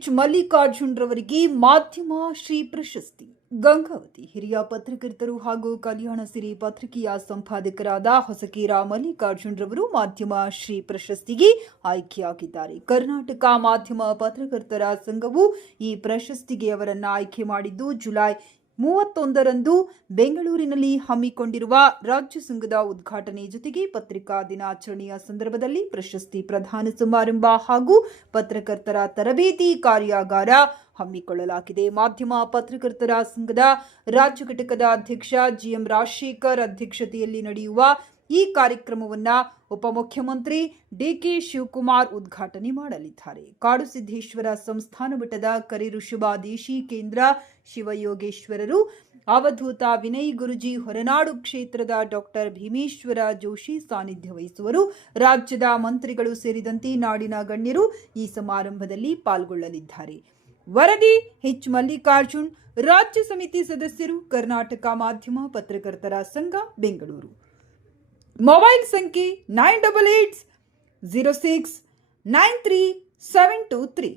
H Mallikarjun ರವರಿಗೆ ಮಾಧ್ಯಮ ಶ್ರೀ ಪ್ರಶಸ್ತಿ. ಗಂಗಾವತಿ ಹಿರಿಯ ಪತ್ರಕರ್ತರು ಹಾಗೂ ಕಲ್ಯಾಣ ಸಿರಿ ಪತ್ರಿಕೆಯ ಸಂಪಾದಕರಾದ ಹೊಸಕೇರ ಮಲ್ಲಿಕಾರ್ಜುನ್ ರವರು ಮಾಧ್ಯಮ ಶ್ರೀ ಪ್ರಶಸ್ತಿಗೆ ಆಯ್ಕೆಯಾಗಿದ್ದಾರೆ. ಕರ್ನಾಟಕ ಮಾಧ್ಯಮ ಪತ್ರಕರ್ತರ ಸಂಘವು ಈ ಪ್ರಶಸ್ತಿಗೆ ಅವರನ್ನು ಆಯ್ಕೆ ಮಾಡಿದ್ದು ಜುಲೈ 31ರಂದು ಬೆಂಗಳೂರಿನಲ್ಲಿ ಹಮ್ಮಿಕೊಂಡಿರುವ ರಾಜ್ಯ ಸಂಘದ ಉದ್ಘಾಟನೆ ಜೊತೆಗೆ ಪತ್ರಿಕಾ ದಿನಾಚರಣೆಯ ಸಂದರ್ಭದಲ್ಲಿ ಪ್ರಶಸ್ತಿ ಪ್ರದಾನ ಸಮಾರಂಭ ಹಾಗೂ ಪತ್ರಕರ್ತರ ತರಬೇತಿ ಕಾರ್ಯಾಗಾರ ಹಮ್ಮಿಕೊಳ್ಳಲಾಗಿದೆ. ಮಾಧ್ಯಮ ಪತ್ರಕರ್ತರ ಸಂಘದ ರಾಜ್ಯ ಘಟಕದ ಅಧ್ಯಕ್ಷ ಜಿಎಂ ರಾಜಶೇಖರ್ ಅಧ್ಯಕ್ಷತೆಯಲ್ಲಿ ನಡೆಯುವ ಈ ಕಾರ್ಯಕ್ರಮವನ್ನು ಉಪಮುಖ್ಯಮಂತ್ರಿ ಡಿಕೆ ಶಿವಕುಮಾರ್ ಉದ್ಘಾಟನೆ ಮಾಡಲಿದ್ದಾರೆ. ಕಾಡುಸಿದ್ದೇಶ್ವರ ಸಂಸ್ಥಾನ ಮಠದ ಕರಿಋಷಭಾದೇಶಿ ಕೇಂದ್ರ ಶಿವಯೋಗೇಶ್ವರರು, ಅವಧೂತ ವಿನಯ್ ಗುರುಜಿ ಹೊರನಾಡು ಕ್ಷೇತ್ರದ ಡಾಕ್ಟರ್ ಭೀಮೇಶ್ವರ ಜೋಶಿ ಸಾನ್ನಿಧ್ಯ ವಹಿಸುವರು. ರಾಜ್ಯದ ಮಂತ್ರಿಗಳು ಸೇರಿದಂತೆ ನಾಡಿನ ಗಣ್ಯರು ಈ ಸಮಾರಂಭದಲ್ಲಿ ಪಾಲ್ಗೊಳ್ಳಲಿದ್ದಾರೆ. ವರದಿ ಎಚ್ ಮಲ್ಲಿಕಾರ್ಜುನ್, ರಾಜ್ಯ ಸಮಿತಿ ಸದಸ್ಯರು, ಕರ್ನಾಟಕ ಮಾಧ್ಯಮ ಪತ್ರಕರ್ತರ ಸಂಘ, ಬೆಂಗಳೂರು. ಮೊಬೈಲ್ ಸಂಖ್ಯೆ 9880693723.